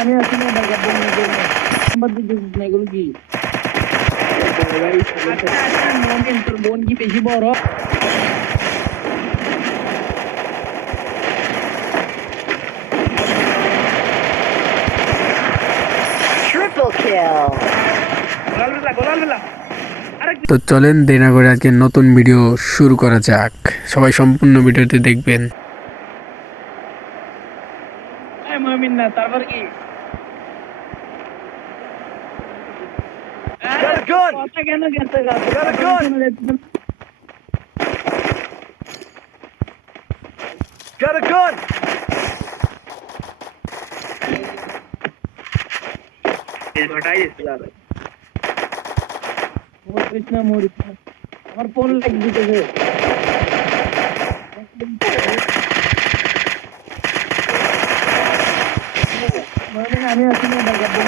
আমি না এগুলো কি তোর বোন কি? বেশি বড় তো চলেন দেনা করে আজকে নতুন ভিডিও শুরু করা যাক। সবাই সম্পূর্ণ ভিডিওতে দেখবেন। মমিন না তারপর কি Got a gun! কথা কেন গেছে গা? Got a gun! Got a gun! Morris না মরিস না আমার ফোন লাগ আমি আছি না বাগা বোন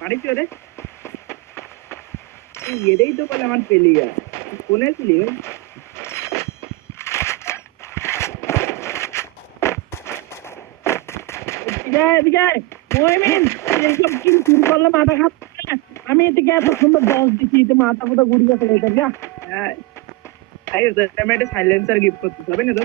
পারিস রে এটাই তো বলে আমার পেলিয়া কোনে ছিলি ভাই এদিকে আয়, এদিকে আয়। মহিমিন, এইসব কি শুরু করলে মাথা খাচ্ছে না? আমি এদিকে এত সুন্দর দশ দিচ্ছি এতে মাথা ফুটা গুড়ি গেছে এটা যা হ্যাঁ আই আমি একটা সাইলেন্সার গিফট করতে হবে না তো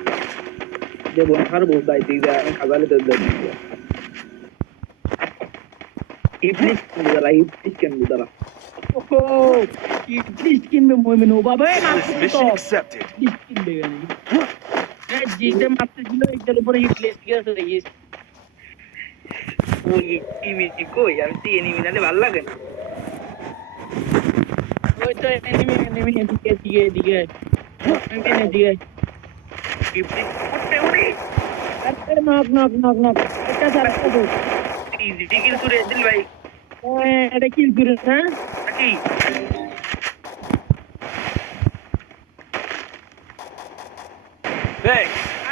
they were horrible by the available the Iblis can be the Iblis can be the Oh, Iblis can be women over. Mission accepted. Iblis can be. जीते मात्र जिलो इधर ऊपर ही प्लेस किया सर ये वो ये टीवी जी को यार सी एनिमी नाले वाला लगे ना वो तो एनिमी एनिमी है दिखे दिखे दिखे एनिमी है दिखे इब्री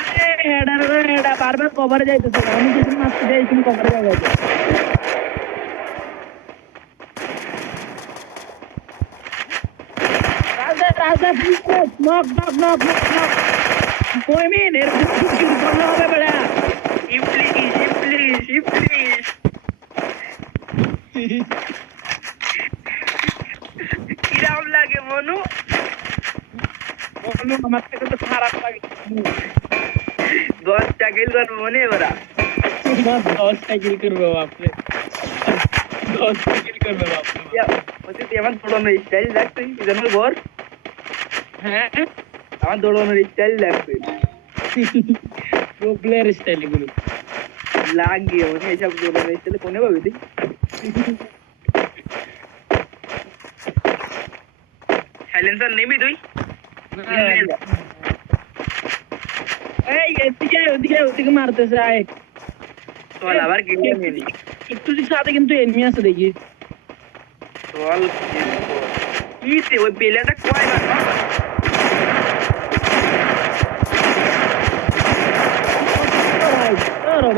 হ্যাঁ রে এটা বারবার কভারে যাইতেছে আমি যেদিন মারতে যাই কভারে যাবে রাজা রাজা please knock knock knock knock. Knock কই মিন এর কিল করলে হবে বেড়া ইপলিস ইপলিস ইপলিস কিরাম লাগে মনু বলো আমার থেকে তো খারাপ লাগে দশ টাকিল কর মনে এবারা তোমার দশটা কিল করবে বাপরে দশটা কিল করবে বাপরে হচ্ছে তুই আমার দৌড়ানোর স্টাইল দেখ তুই জানো ঘর হ্যাঁ আমার দৌড়ানোর স্টাইল তুই প্রো প্লেয়ার স্টাইল এগুলো। লাগিয়ে মনে এইসব দৌড়ানোর স্টাইল কোনে পাবি তুই। সাইলেন্সার নিবি তুই? এই এদিকে ওদিকে ওদিকে মারতেছে আয়। চল আবার কিনে নিয়ে একটু সাথে কিন্তু এনিমি আছে দেখি। চল কি ওই বেলাটা কয় না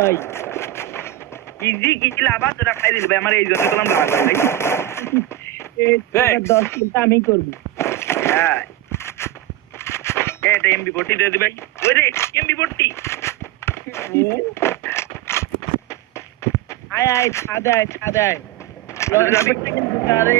ভাই ইজি কিল আবার? তোরা খাই দিল ভাই আমার এই জন্য তোলাম লাগ ভাই। দশ কিলটা আমি করব। হ্যাঁ। এটা এমবি ফোর্টি দিয়ে দিবে ওই রে এমবি ফোর্টি আয় আয় ছাদে আয় ছাদে আয়। আরে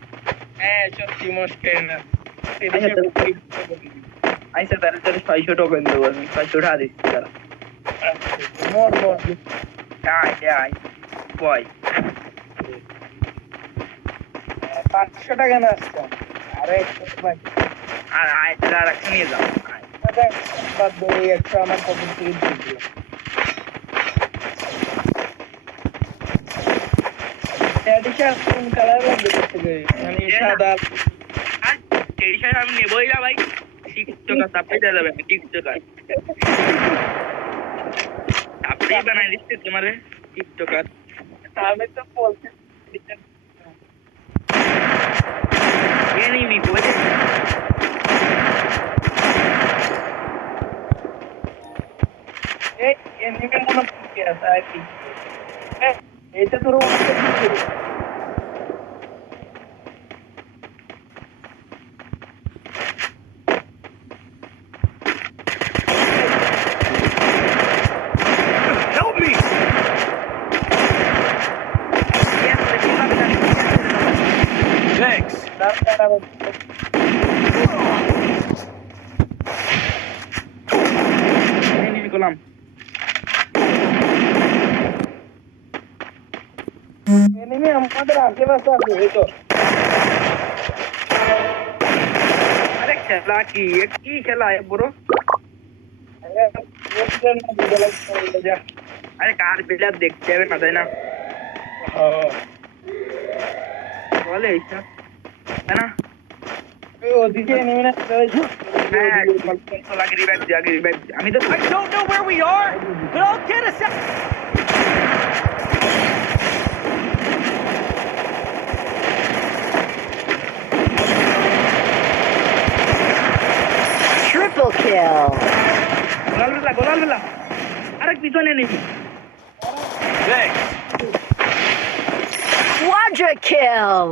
হ্যাঁ সত্যি মুশকিল। না আচ্ছা, আইসা তাহলে তোর ছয়শো টোকেন দেবো আমি ছয়শো টাকা দিচ্ছি তারা মর মর আয় আয় বয়। পাঁচশো টাকা না আসছে আরে আর আয় তাহলে আর একটা নিয়ে যাও। আয়। ওই একটা আমার পকেট থেকে দিয়ে দিল ট্র্যাডিশনাল কোন কালার লাগবে করতে মানে সাদা। আর এই শাড়ি আমি নেবই না ভাই। টিকটকার তাপে দেওয়া যাবে টিকটকার। তাপেই বানাই দিচ্ছে তোমার টিকটকার। আমি তো বলছি এ নিবি বলে এই এমনিতে মনে পড়ছে আছে আর কি। त्याच्याबरोबर एनिमी हम कदर आपके पास आप हुए तो अरे खेला की ये की खेला है ब्रो? अरे वो तो ना बिलक छोड़ जा। अरे कार बिलक देखते हैं पता है ना। हाँ। बोले इसका। है ना? वो दीजिए एनिमी ने तो लग रही बैठ जा गई बैठ I don't know where we are but I will get us Triple kill. গোলাল বেলা গোলাল বেলা আরে পিছনে নিবি Thanks. Quadra kill.